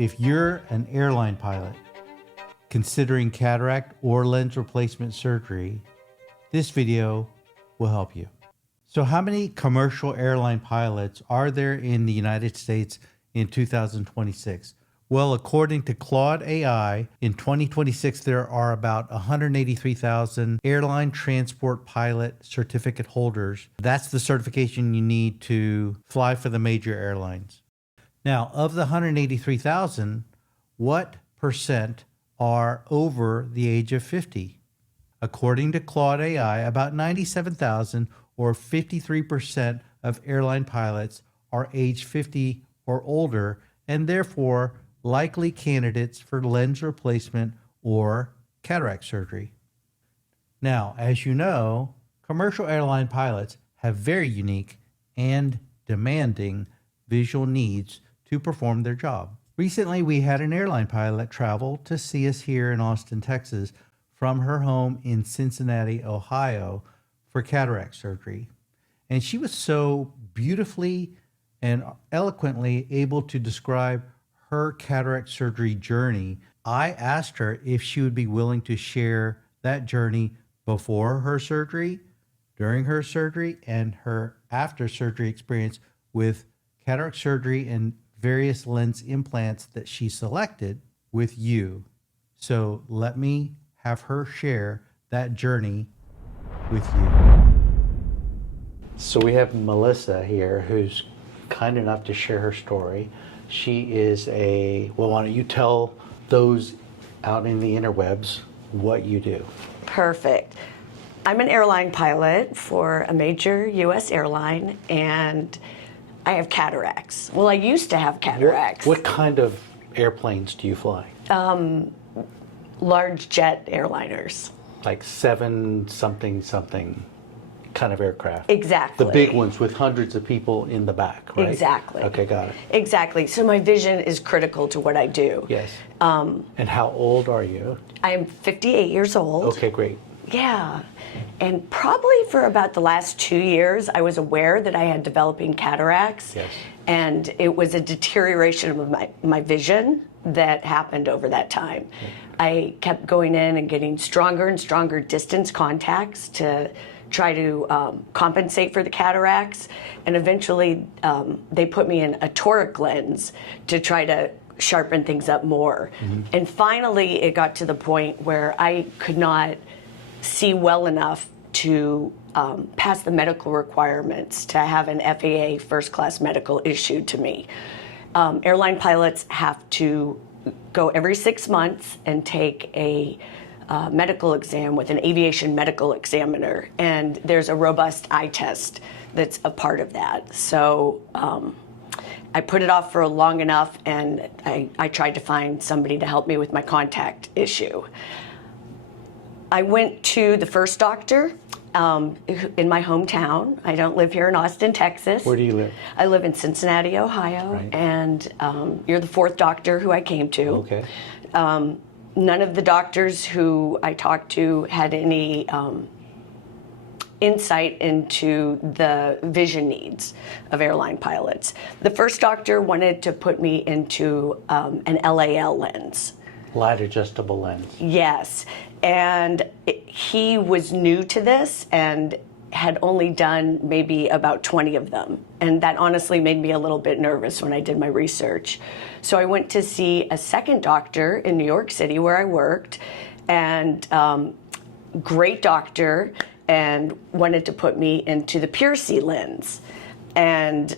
If you're an airline pilot considering cataract or lens replacement surgery, this video will help you. So how many commercial airline pilots are there in the United States in 2026? Well, according to Claude AI, in 2026, there are about 183,000 airline transport pilot certificate holders. That's the certification you need to fly for the major airlines. Now, of the 183,000, what percent are over the age of 50? According to Claude AI, about 97,000 or 53% of airline pilots are age 50 or older and therefore likely candidates for lens replacement or cataract surgery. Now, as you know, commercial airline pilots have very unique and demanding visual needs to perform their job. Recently, we had an airline pilot travel to see us here in Austin, Texas, from her home in Cincinnati, Ohio, for cataract surgery. And she was so beautifully and eloquently able to describe her cataract surgery journey. I asked her if she would be willing to share that journey before her surgery, during her surgery, and her after surgery experience with cataract surgery and various lens implants that she selected with you. So let me have her share that journey with you. So we have Melissa here, who's kind enough to share her story. She is well, why don't you tell those out in the interwebs what you do? Perfect. I'm an airline pilot for a major U.S. airline, and I have cataracts. Well, I used to have cataracts. What kind of airplanes do you fly? Large jet airliners. Like 7-something kind of aircraft. Exactly. The big ones with hundreds of people in the back, right? Exactly. Okay, got it. Exactly. So my vision is critical to what I do. Yes. And how old are you? I am 58 years old. Okay, great. Yeah. And probably for about the last 2 years, I was aware that I had developing cataracts. Yes. And it was a deterioration of my vision that happened over that time. I kept going in and getting stronger and stronger distance contacts to try to compensate for the cataracts. And eventually they put me in a toric lens to try to sharpen things up more. Mm-hmm. And finally it got to the point where I could not see well enough to pass the medical requirements to have an FAA first class medical issued to me. Airline pilots have to go every 6 months and take a medical exam with an aviation medical examiner, and there's a robust eye test that's a part of that. So I put it off for long enough, and I tried to find somebody to help me with my contact issue. I went to the first doctor in my hometown. I don't live here in Austin, Texas. Where do you live? I live in Cincinnati, Ohio, right. And you're the fourth doctor who I came to. Okay. None of the doctors who I talked to had any insight into the vision needs of airline pilots. The first doctor wanted to put me into an LAL lens. Light adjustable lens. Yes, and he was new to this and had only done maybe about 20 of them. And that honestly made me a little bit nervous when I did my research. So I went to see a second doctor in New York City where I worked, and great doctor, and wanted to put me into the PureSee lens. And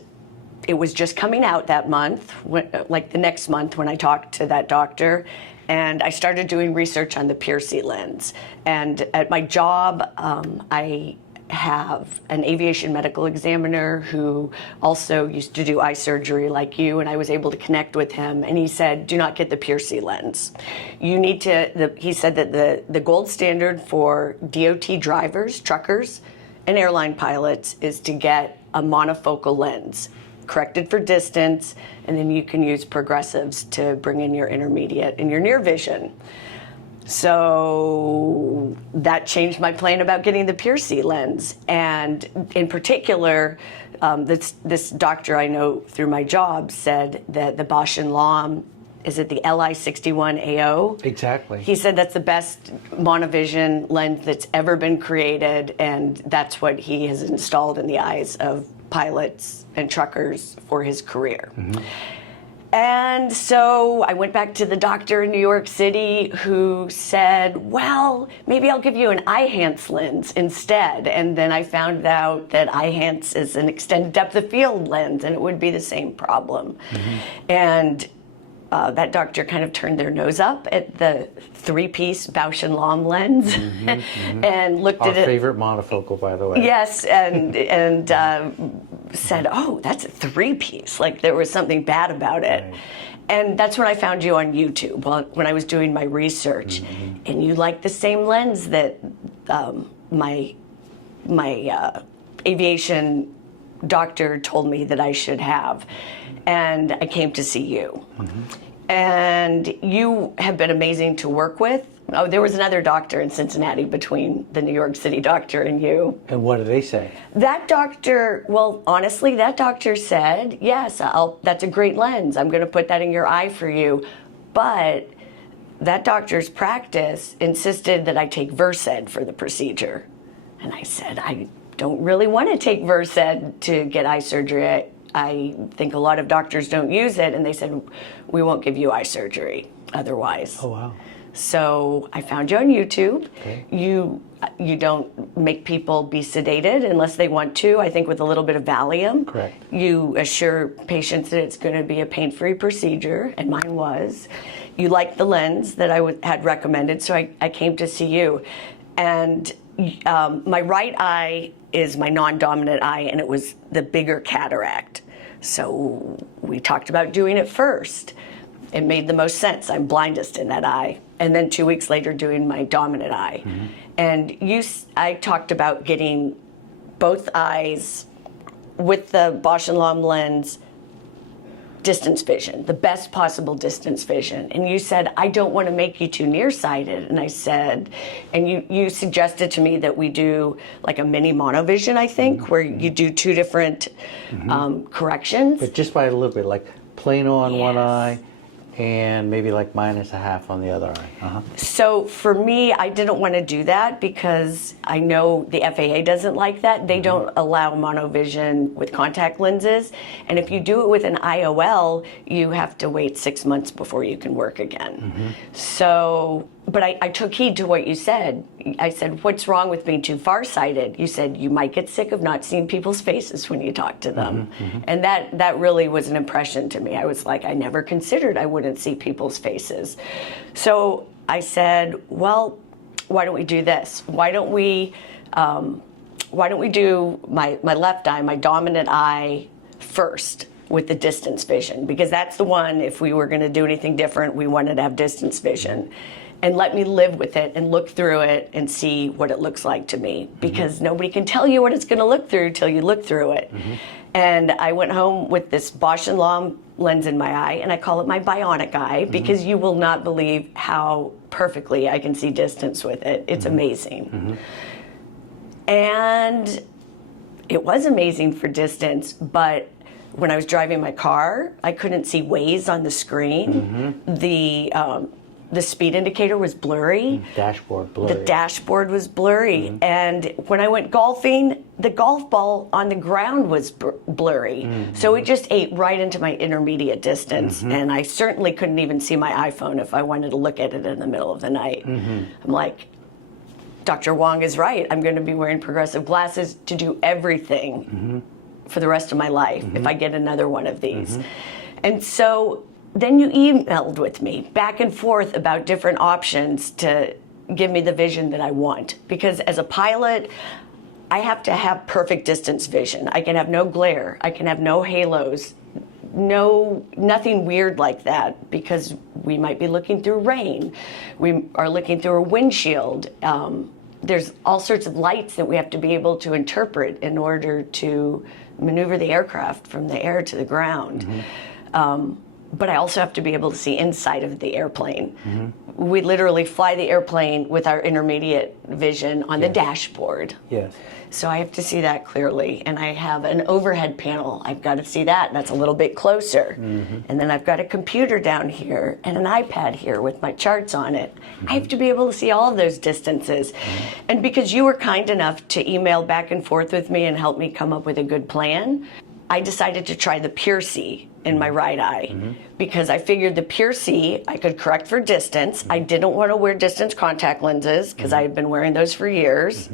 it was just coming out that month, like the next month when I talked to that doctor. And I started doing research on the PureSee lens. And at my job, I have an aviation medical examiner who also used to do eye surgery like you, and I was able to connect with him, and he said, do not get the PureSee lens. You need to, he said that the gold standard for DOT drivers, truckers, and airline pilots is to get a monofocal lens, corrected for distance, and then you can use progressives to bring in your intermediate and your near vision. So that changed my plan about getting the PureSee lens. And in particular, this doctor I know through my job said that the bausch and lomb is it the Li61AO? Exactly. He said that's the best monovision lens that's ever been created, and that's what he has installed in the eyes of pilots and truckers for his career. And so I went back to the doctor in New York City who said, well, maybe I'll give you an Eyhance lens instead. And then I found out that Eyhance is an extended depth of field lens, and it would be the same problem. And that doctor kind of turned their nose up at the three-piece bausch and lomb lens and looked at it. Our favorite monofocal, by the way. Yes, and said, oh, that's a three-piece. Like there was something bad about it. Right. And that's when I found you on YouTube, when I was doing my research. And you liked the same lens that my aviation doctor told me that I should have. And I came to see you. And you have been amazing to work with. Oh, there was another doctor in Cincinnati between the New York City doctor and you. And what did they say? That doctor, well, honestly, that doctor said, yes, that's a great lens. I'm going to put that in your eye for you. But that doctor's practice insisted that I take Versed for the procedure. And I said, I don't really want to take Versed to get eye surgery. I think a lot of doctors don't use it. And they said, we won't give you eye surgery otherwise. Oh, wow. So I found you on YouTube. Okay. You don't make people be sedated unless they want to, I think with a little bit of Valium. Correct. You assure patients that it's going to be a pain-free procedure, and mine was. You liked the lens that I had recommended, so I came to see you. And my right eye is my non-dominant eye, and it was the bigger cataract. So we talked about doing it first. It made the most sense. I'm blindest in that eye. And then 2 weeks later doing my dominant eye. And I talked about getting both eyes with the Bausch and Lomb lens distance vision, the best possible distance vision. And you said, I don't want to make you too nearsighted. And I said, and you suggested to me that we do like a mini monovision, I think, where you do two different corrections. But just by a little bit, like plain on one Yes. eye and maybe like -1/2 on the other eye. So for me, I didn't want to do that because I know the FAA doesn't like that. They don't allow monovision with contact lenses. And if you do it with an IOL, you have to wait 6 months before you can work again. So, but I took heed to what you said. I said, what's wrong with being too farsighted? You said, you might get sick of not seeing people's faces when you talk to them. And that really was an impression to me. I was like, I never considered I wouldn't see people's faces. So I said, well, why don't we do this? Why don't we do my left eye, my dominant eye first with the distance vision? Because that's the one, if we were going to do anything different, we wanted to have distance vision. And let me live with it and look through it and see what it looks like to me. Because nobody can tell you what it's going to look through till you look through it. And I went home with this Bausch and Lomb lens in my eye, and I call it my bionic eye because you will not believe how perfectly I can see distance with it. It's amazing. And it was amazing for distance, but when I was driving my car, I couldn't see Waze on the screen. The speed indicator was blurry. Dashboard blurry. The dashboard was blurry. And when I went golfing, the golf ball on the ground was blurry. So it just ate right into my intermediate distance. And I certainly couldn't even see my iPhone if I wanted to look at it in the middle of the night. I'm like, Dr. Wong is right. I'm going to be wearing progressive glasses to do everything for the rest of my life if I get another one of these. And so then you emailed with me back and forth about different options to give me the vision that I want. Because as a pilot, I have to have perfect distance vision. I can have no glare. I can have no halos. Nothing weird like that, because we might be looking through rain. We are looking through a windshield. There's all sorts of lights that we have to be able to interpret in order to maneuver the aircraft from the air to the ground. But I also have to be able to see inside of the airplane we literally fly the airplane with our intermediate vision on the dashboard. Yes. So I have to see that clearly. And I have an overhead panel. I've got to see that. That's a little bit closer. And then I've got a computer down here and an iPad here with my charts on it. I have to be able to see all of those distances. And because you were kind enough to email back and forth with me and help me come up with a good plan, I decided to try the PureSee in my right eye because I figured the PureSee I could correct for distance. I didn't want to wear distance contact lenses because I had been wearing those for years.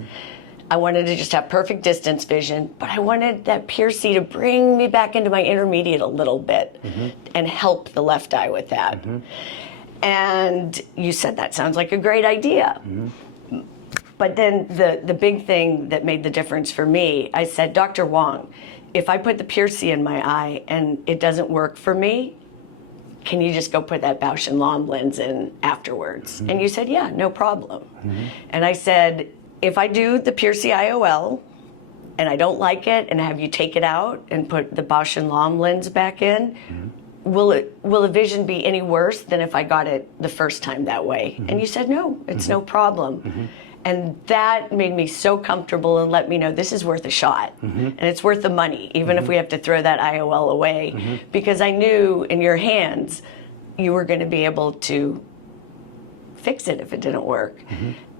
I wanted to just have perfect distance vision, but I wanted that PureSee to bring me back into my intermediate a little bit and help the left eye with that. And you said that sounds like a great idea. But then the big thing that made the difference for me, I said, Dr. Wong, if I put the PureSee in my eye and it doesn't work for me, can you just go put that bausch and lomb lens in afterwards? And you said, yeah, no problem. And I said, if I do the PureSee IOL and I don't like it and have you take it out and put the bausch and lomb lens back in, will the vision be any worse than if I got it the first time that way? And you said, no, it's no problem. And that made me so comfortable and let me know this is worth a shot. And it's worth the money, even if we have to throw that IOL away. Because I knew in your hands, you were going to be able to fix it if it didn't work.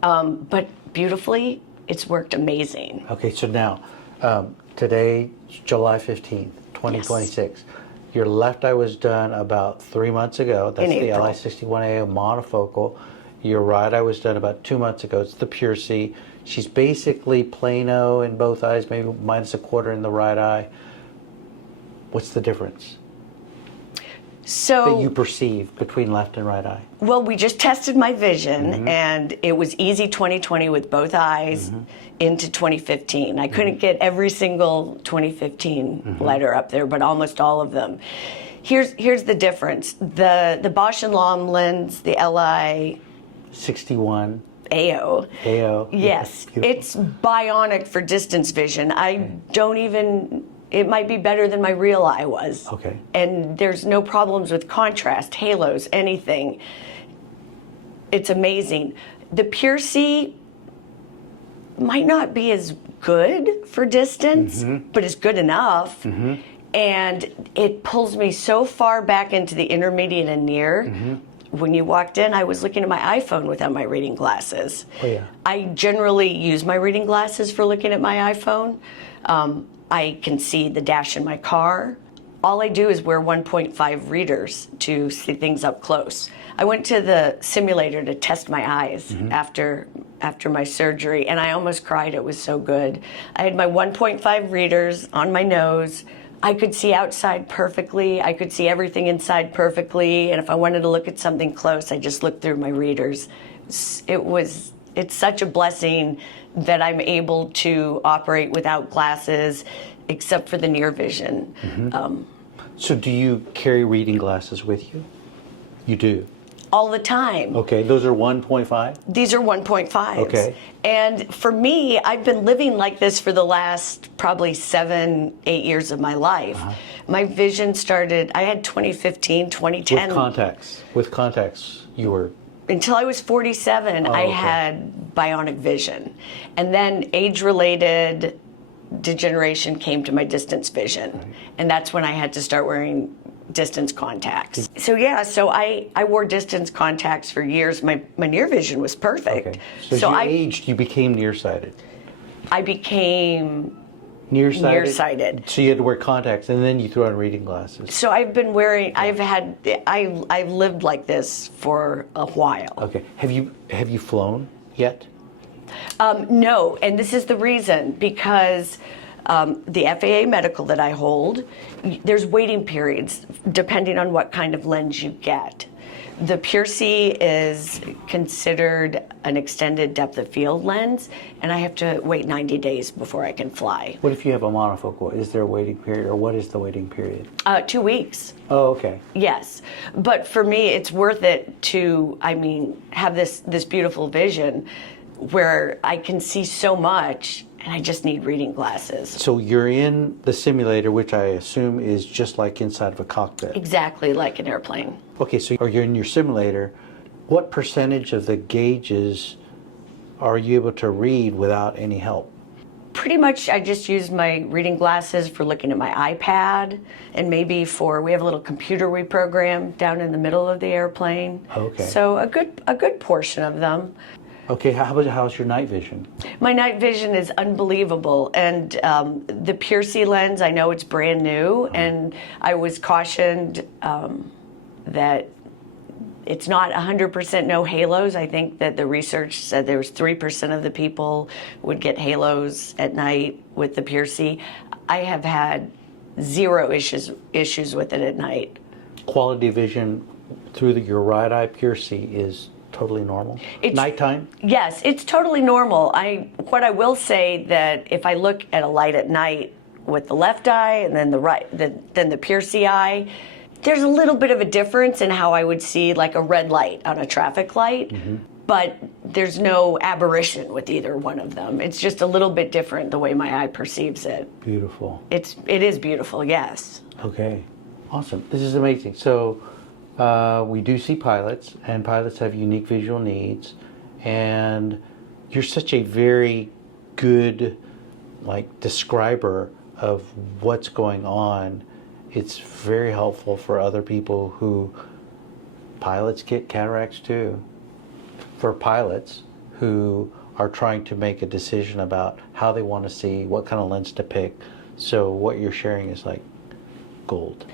But beautifully, it's worked amazing. Okay, so now, today, July 15th, 2026. Your left eye was done about 3 months ago. That's the LI61A monofocal. Your right eye was done about 2 months ago. It's the PureSee. She's basically plano in both eyes, maybe minus a quarter in the right eye. What's the difference that you perceive between left and right eye? Well, we just tested my vision, and it was easy 20/20 with both eyes into 2015. I couldn't get every single 2015 letter up there, but almost all of them. Here's the difference. The Bausch and Lomb lens, the LI 61. AO. Yes, it's bionic for distance vision. It might be better than my real eye was. Okay. And there's no problems with contrast, halos, anything. It's amazing. The PureSee might not be as good for distance, but it's good enough. And it pulls me so far back into the intermediate and near. When you walked in, I was looking at my iPhone without my reading glasses. Oh, yeah. I generally use my reading glasses for looking at my iPhone. I can see the dash in my car. All I do is wear 1.5 readers to see things up close. I went to the simulator to test my eyes after my surgery, and I almost cried. It was so good. I had my 1.5 readers on my nose. I could see outside perfectly. I could see everything inside perfectly. And if I wanted to look at something close, I just looked through my readers. It's such a blessing that I'm able to operate without glasses, except for the near vision. So do you carry reading glasses with you? You do? All the time. Okay, those are 1.5? These are 1.5s. Okay. And for me, I've been living like this for the last probably 7-8 years of my life. My vision started, I had 2015, 2010. With contacts, you were... Until I was 47, I had bionic vision. And then age-related degeneration came to my distance vision. And that's when I had to start wearing distance contacts. So I wore distance contacts for years. My near vision was perfect. Okay. So as you aged, you became nearsighted. I became nearsighted. So you had to wear contacts, and then you threw on reading glasses. So I've been wearing. I've lived like this for a while. Okay. Have you flown yet? No, and this is the reason, because the FAA medical that I hold, there's waiting periods depending on what kind of lens you get. The PureSee is considered an extended depth of field lens, and I have to wait 90 days before I can fly. What if you have a monofocal? Is there a waiting period, or what is the waiting period? 2 weeks. Oh, okay. Yes, but for me, it's worth it to, have this beautiful vision where I can see so much, and I just need reading glasses. So you're in the simulator, which I assume is just like inside of a cockpit. Exactly like an airplane. Okay, so you're in your simulator. What percentage of the gauges are you able to read without any help? Pretty much I just use my reading glasses for looking at my iPad, and maybe we have a little computer we program down in the middle of the airplane. Okay. So a good portion of them. Okay, how's your night vision? My night vision is unbelievable, and the PureSee lens, I know it's brand new, and I was cautioned that it's not 100% no halos. I think that the research said there was 3% of the people would get halos at night with the PureSee. I have had zero issues with it at night. Quality vision through your right eye PureSee is totally normal? Nighttime? Yes, it's totally normal. What I will say that if I look at a light at night with the left eye and then then the PureSee eye, there's a little bit of a difference in how I would see like a red light on a traffic light, but there's no aberration with either one of them. It's just a little bit different the way my eye perceives it. Beautiful. It is beautiful, yes. Okay, awesome. This is amazing. So we do see pilots, and pilots have unique visual needs, and you're such a very good describer of what's going on. It's very helpful for other people pilots get cataracts too. For pilots who are trying to make a decision about how they want to see, what kind of lens to pick. So what you're sharing is like gold.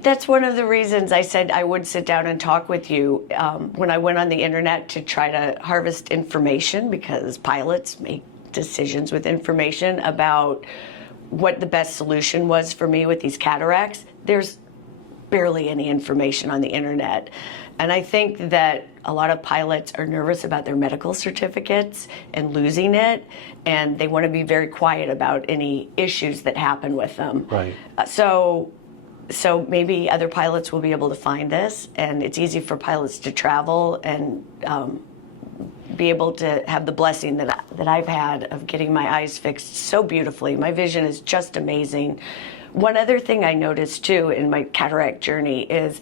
That's one of the reasons I said I would sit down and talk with you when I went on the internet to try to harvest information, because pilots make decisions with information about what the best solution was for me with these cataracts. There's barely any information on the internet. And I think that a lot of pilots are nervous about their medical certificates and losing it, and they want to be very quiet about any issues that happen with them. Right. So maybe other pilots will be able to find this, and it's easy for pilots to travel and be able to have the blessing that I've had of getting my eyes fixed so beautifully. My vision is just amazing. One other thing I noticed too in my cataract journey is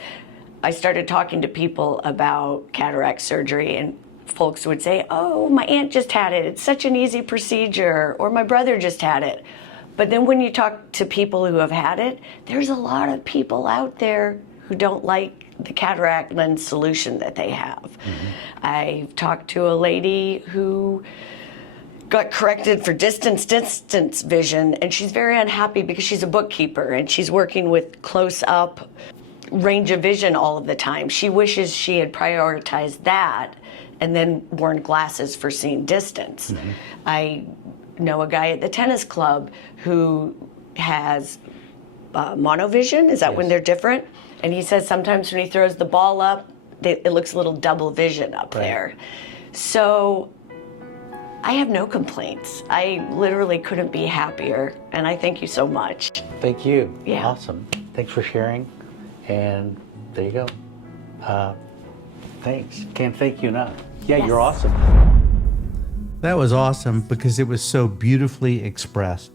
I started talking to people about cataract surgery, and folks would say, "Oh, my aunt just had it. It's such an easy procedure," or "My brother just had it." But then when you talk to people who have had it, there's a lot of people out there who don't like the cataract lens solution that they have. I've talked to a lady who got corrected for distance vision, and she's very unhappy because she's a bookkeeper and she's working with close-up range of vision all of the time. She wishes she had prioritized that and then worn glasses for seeing distance. I know a guy at the tennis club who has monovision. Is that when they're different? And he says sometimes when he throws the ball up, it looks a little double vision up there. So I have no complaints. I literally couldn't be happier, and I thank you so much. Thank you. Yeah. Awesome. Thanks for sharing. And there you go. Thanks. Can't thank you enough. Yeah, Yes. You're awesome. That was awesome because it was so beautifully expressed.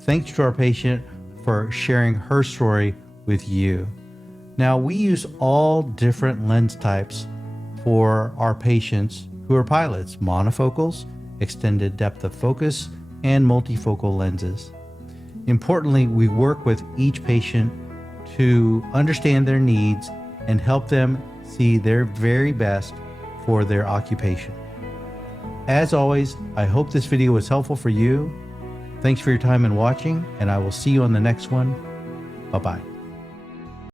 Thanks to our patient for sharing her story with you. Now, we use all different lens types for our patients who are pilots: monofocals, extended depth of focus, and multifocal lenses. Importantly, we work with each patient to understand their needs and help them see their very best for their occupation. As always, I hope this video was helpful for you. Thanks for your time and watching, and I will see you on the next one. Bye-bye.